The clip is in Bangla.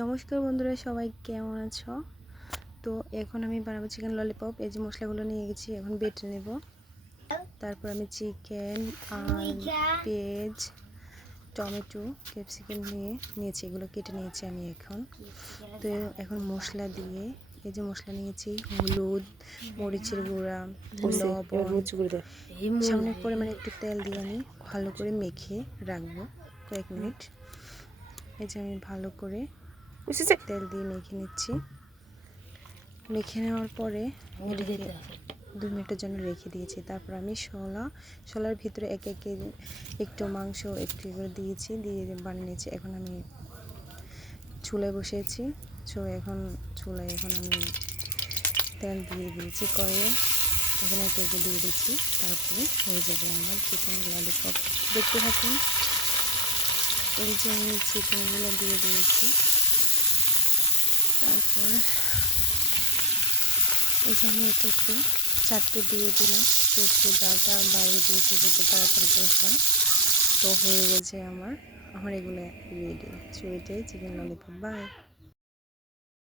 নমস্কার বন্ধুরা, সবাই কেমন আছো? তো এখন আমি বানাবো চিকেন ললিপপ। এই যে মশলাগুলো নিয়ে গেছি, এখন বেটে নেব। তারপর আমি চিকেন আর পেঁয়াজ, টমেটো, ক্যাপসিকাম নিয়েছি, এগুলো কেটে নিয়েছি আমি এখন। তো এখন মশলা দিয়ে, এই যে মশলা নিয়েছি, হলুদ, মরিচের গুঁড়া, লবণ, সামান্য পরিমাণে একটু তেল দিয়ে আমি ভালো করে মেখে রাখবো কয়েক মিনিট। এই যে আমি ভালো করে তেল দিয়ে মেখে নিচ্ছি। মেখে নেওয়ার পরে এটাকে 2 মিনিটের জন্য রেখে দিয়েছি। তারপর আমি শোলার ভিতরে একে একে একটু মাংস একটু করে দিয়েছি, দিয়ে বানিয়ে নিয়েছি। এখন আমি চুলায় বসিয়েছি। চুলায় এখন আমি তেল দিয়ে দিয়েছি কড়াইয়ে, এখানে একে একে দিয়ে দিচ্ছি। তারপরে হয়ে যাবে আমার চিকেন ললিপপ। দেখতে থাকুন। এই যে আমি চিকেনগুলো দিয়ে দিয়েছি। তারপর এই যে আমি একটু 4টে দিয়ে দিলাম, একটু ডালটা বাইরে দিয়েছি যাতে তাড়াতাড়ি করে হয়। তো হয়ে গেছে আমার এগুলো রেডি। সো এটাই চিকেন ললিপপ। বাই।